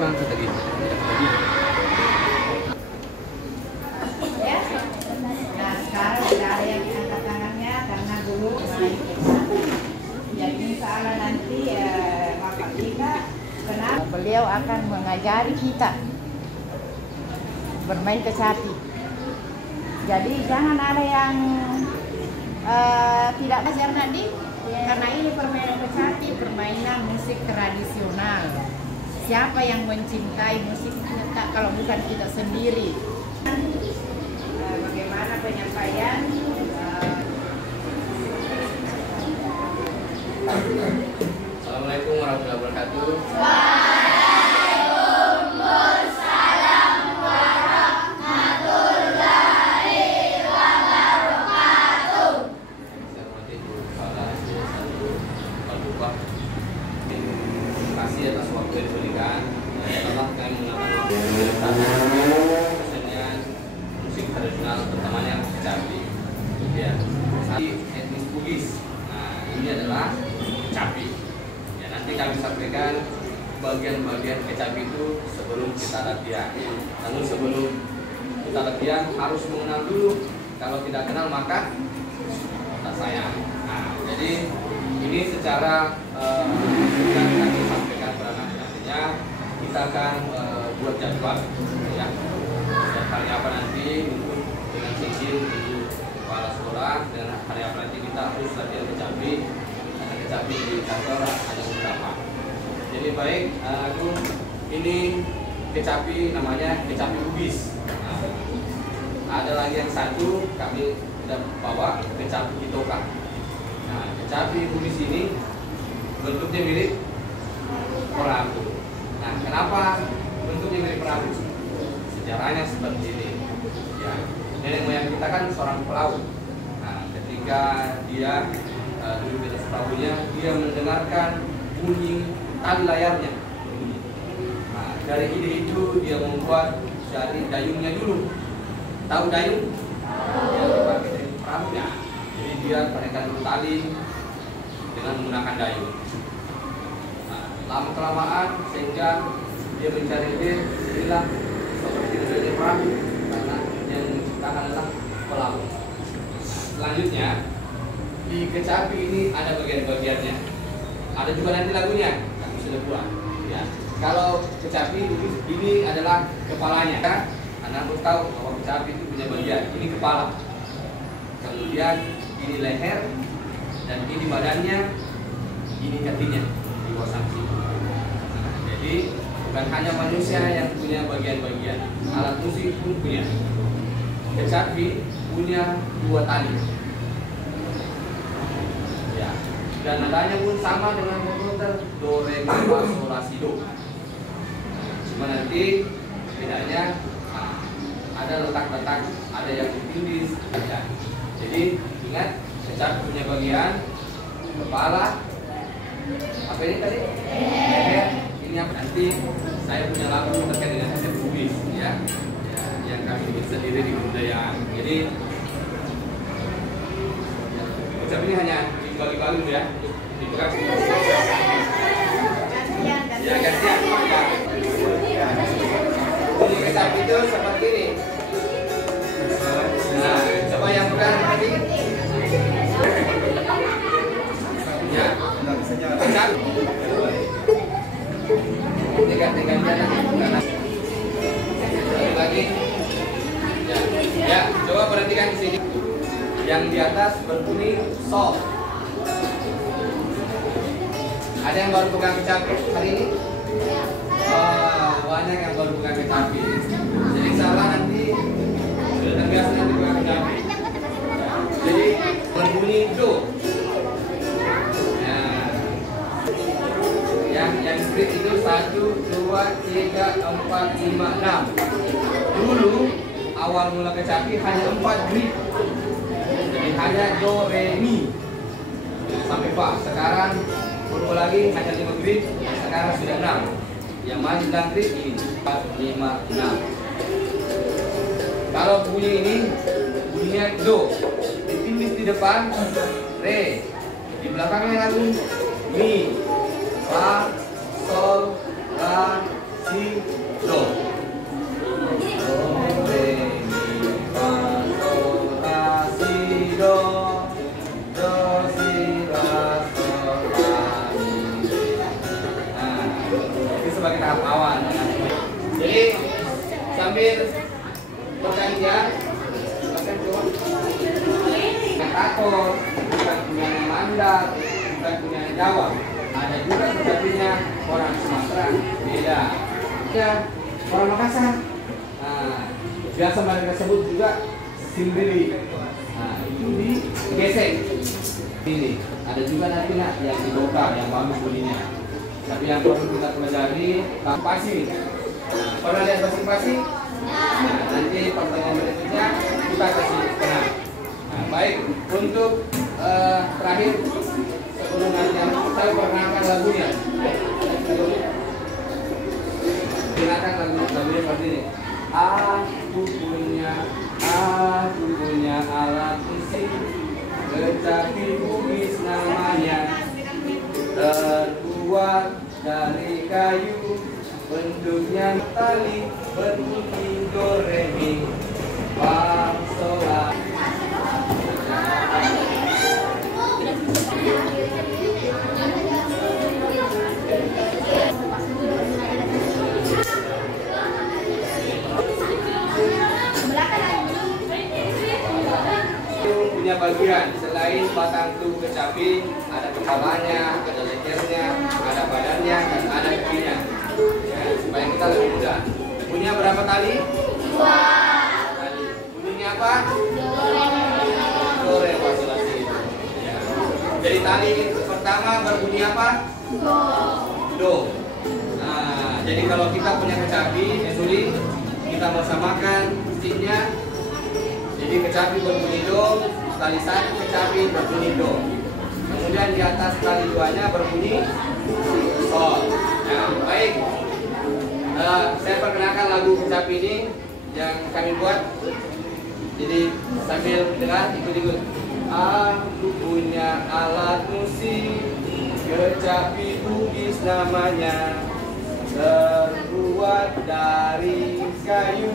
Bang kata gitu. Ya. Nah, sekarang tidak ada yang angkat tangannya karena dulu jadi salah nanti Bapak kita kenal. Beliau akan mengajari kita bermain kecapi. Jadi jangan ada yang tidak belajar nanti, karena ini permainan kecapi, permainan musik tradisional. Siapa yang mencintai musik kita kalau bukan kita sendiri? Bagaimana penyampaian? Assalamualaikum warahmatullahi wabarakatuh. Terima kasih atas waktu yang diberikan. Setelah kami menggunakan kesenian musik tradisional, terutamanya kecapi. Ya, etnis Bugis. Nah, ini adalah kecapi. Ya, nanti kami sampaikan bagian-bagian kecapi itu sebelum kita latihan. Namun sebelum kita latihan harus mengenal dulu. Kalau tidak kenal maka tak sayang. Nah, jadi ini secara yang kami sampaikan pada nantinya kita akan buat jadwal ya. Dan hari apa nanti untuk dengan izin ibu kepala sekolah dan hari apa nanti kita harus latihan kecapi. Karena kecapi di kantor ada beberapa. Jadi baik, aku ini kecapi namanya kecapi Bugis. Nah, ada lagi yang satu kami sudah bawa kecapi Kitoka. Nah, kecapi Bugis ini bentuknya mirip perahu. Nah, kenapa bentuknya mirip perahu? Sejarahnya seperti ini. Ya, nenek moyang kita kan seorang pelaut. Nah, ketika dia duduk di atas perahunya, dia mendengarkan bunyi tali layarnya. Nah, dari ide itu dia membuat dari dayungnya dulu. Tahu dayung? Yang dipakai dari perahunya. Jadi dia menaikkan dulu tali dengan menggunakan dayung. Nah, lama kelamaan sehingga dia mencari ide, inilah seperti dari perahu karena yang menciptakan adalah pelaut. Nah, selanjutnya di kecapi ini ada bagian-bagiannya. Ada juga nanti lagunya kami sudah buat. Ya, kalau kecapi ini adalah kepalanya. Anda harus tahu bahwa kecapi itu punya bagian. Ini kepala. Kemudian ini leher dan ini badannya, ini kakinya di bawah samping. Nah, jadi bukan hanya manusia yang punya bagian-bagian, alat musik pun punya. Kecapi punya 2 tali. Ya, dan nadanya pun sama dengan komputer do re mi fa sol la si do. Cuma nanti bedanya ada letak-letak, ada yang ditindis, ada. Jadi ingat, kecapi punya bagian kepala, apa ini tadi? Leher. Ini yang nanti saya punya lagu terkait dengan aset Bugis, ya, yang kami bikin sendiri di kebudayaan. Jadi kecapi ini hanya dibagi-bagi ya, dipegang. Ya gantian. Ya. Bunyi kecapi itu seperti ini. Nah, coba yang pegang tadi. Ya, kecapi. Gantian. Lagi. Ya, coba perhatikan di sini. Yang di atas berbunyi sol. Ada yang baru pegang kecapi hari ini? Banyak yang baru pegang kecapi. Jadi salah nanti sudah terbiasa nanti pegang kecapi. Jadi berbunyi do. Yang script itu 1, 2, 3, 4, 5, 6. Dulu awal mula kecapi hanya 4 grip. Jadi hanya do, re, mi sampai fa. Sekarang berubah lagi hanya 5 grip. Sekarang sudah 6. Yang masih 9 grip ini 4, 5, 6. Kalau bunyi ini bunyinya do. Ditindis di depan re. Di belakangnya lagu mi, fa, sol, la, si, Ini sebagai tahap awal. Jadi sambil pergantian, takut, bukan punya mandat, bukan punya Jawa. Ada juga kecapinya orang Sumatera, beda. Ya, orang Makassar. Nah, biasa mereka sebut juga simbili. Nah, itu digesek. Ini ada juga nanti yang dibongkar, yang bagus bunyinya. Tapi yang perlu kita pelajari pasi. Pernah lihat pasi? Nah, nanti pertanyaan berikutnya kita kasih kenal. Nah, baik, untuk terakhir sebelum nanti saya perkenalkan lagunya. Perkenalkan lagunya seperti ini. Aku punya alat musik, kecapi bugis namanya, terbuat dari kayu, bentuknya tali, berbunyi do re mi fa sol la. Punya bagian selain batang tubuh kecapi, ada kepalanya, ada lehernya, ada badannya, dan ada kakinya. Ya, supaya kita lebih mudah. Punya berapa tali? 2 tali. Bunyinya apa? Do re fa sol la si. Ya. Jadi tali pertama berbunyi apa? Do. Nah, jadi kalau kita punya kecapi, Suli, kita mau samakan sticknya. Jadi kecapi berbunyi do, tali satu kecapi berbunyi do. Kemudian di atas tali 2-nya berbunyi sol. Nah, baik. Saya perkenalkan lagu kecapi ini yang kami buat. Jadi sambil dengar ikut-ikut. Aku punya alat musik, kecapi bugis namanya, terbuat dari kayu,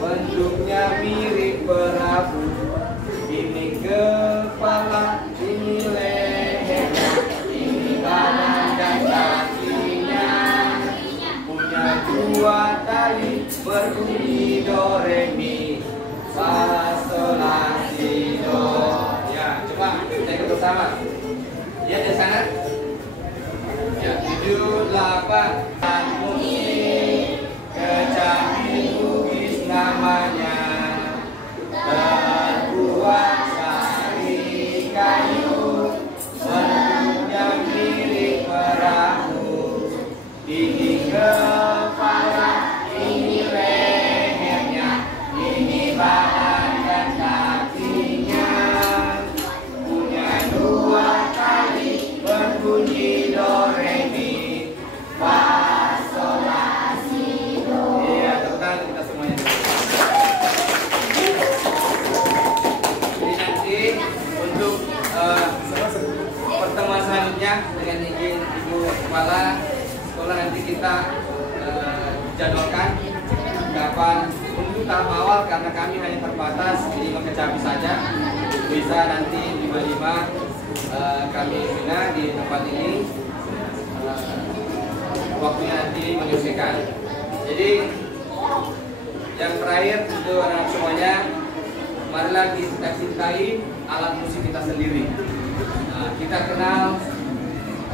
bentuknya mirip perahu. Ini kepala, ini leher, ini badan dan kakinya. Punya 2 tali, berbunyi do re mi fa sol la si do. Ya, coba kita ikut bersama. Lihat di sana. Ya, 7, 8. Musik kecapi bugis namanya, terbuat dari kayu, bentuknya mirip perahu. Ini kepala, ini lehernya, ini badan dan kakinya. Punya 2 tali, berbunyi do re mi fa sol la si do. Iya, tepuk tangan kita semuanya. Jadi nanti untuk pertemuan selanjutnya dengan izin Ibu Kepala Sekolah, nanti kita jadwalkan kapan untuk tahap awal, karena kami hanya terbatas di 5 kecapi saja. Bisa nanti 5 kami bina di tempat ini. Waktunya nanti menyelesaikan. Jadi yang terakhir untuk anak semuanya, marilah kita cintai alat musik kita sendiri. Nah, kita kenal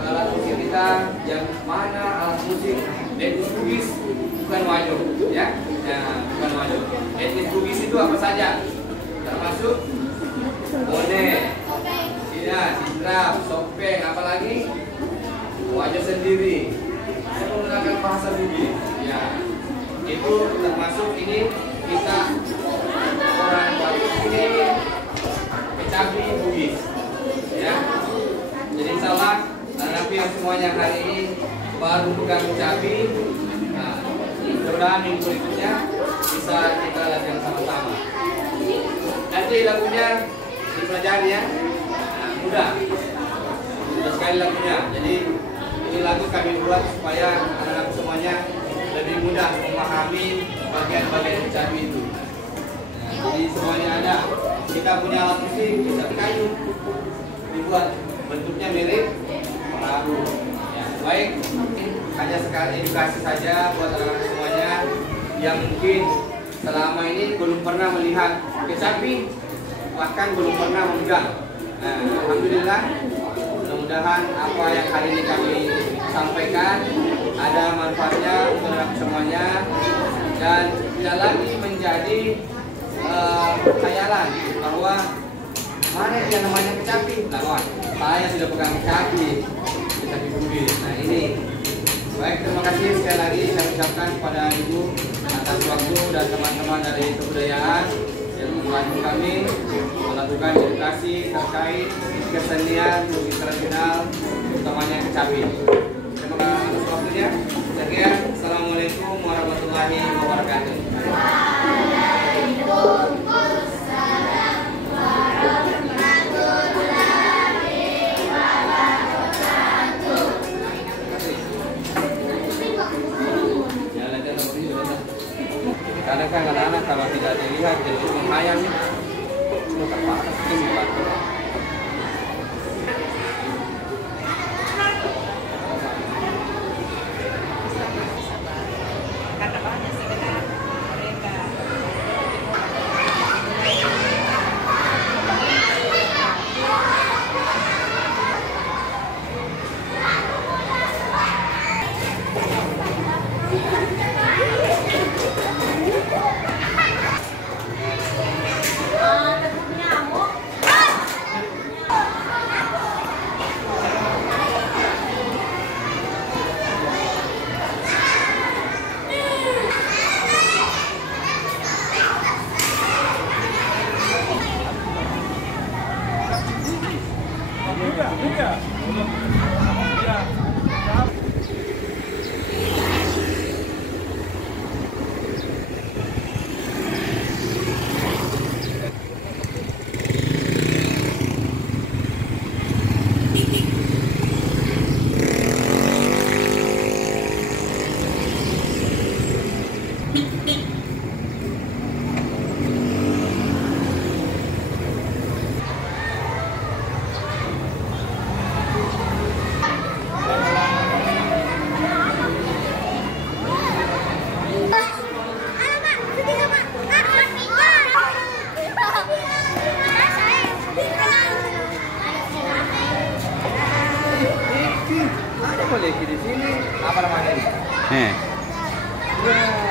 alat musik kita, yang mana alat musik etnis Bugis, bukan Wajo, ya. Nah, bukan Wajo. Etnis Bugis itu apa saja? Termasuk bone, sidrap, sopeng, apalagi Wajo sendiri. Saya menggunakan bahasa Bugis, ya. Itu termasuk ini kita orang Wajo ini kecapi Bugis, ya. Jadi insyaallah nanti yang semuanya hari ini baru bukan kecapi, nah, mudah-mudahan minggu berikutnya bisa kita latihan sama-sama. Nanti lagunya dipelajari ya, nah, mudah sekali lagunya. Jadi ini lagu kami buat supaya anak-anak semuanya lebih mudah memahami bagian-bagian kecapi itu. Nah, jadi semuanya ada. Kita punya alat musik, bisa kayu, dibuat bentuknya mirip perahu. Ya, baik. hanya sekali edukasi saja buat anak-anak semuanya yang mungkin selama ini belum pernah melihat kecapi, bahkan belum pernah memegang. Nah, alhamdulillah, mudah-mudahan apa yang hari ini kami sampaikan ada manfaatnya untuk anak semuanya dan tidak lagi menjadi khayalan bahwa mana yang namanya kecapi, lawan saya sudah pegang kecapi bumi. Nah ini baik, terima kasih sekali lagi saya ucapkan kepada Ibu atas waktu dan teman-teman dari kebudayaan yang membantu kami melakukan edukasi terkait kesenian musik tradisional utamanya kecapi. Terima kasih atas waktunya. Sekian, assalamualaikum warahmatullahi wabarakatuh. Kadang kan anak-anak kalau tidak dilihat jadi menghayal nih, terparah itu Karena banyak sebenarnya mereka ada boleh di sini apa namanya? Eh. Ya.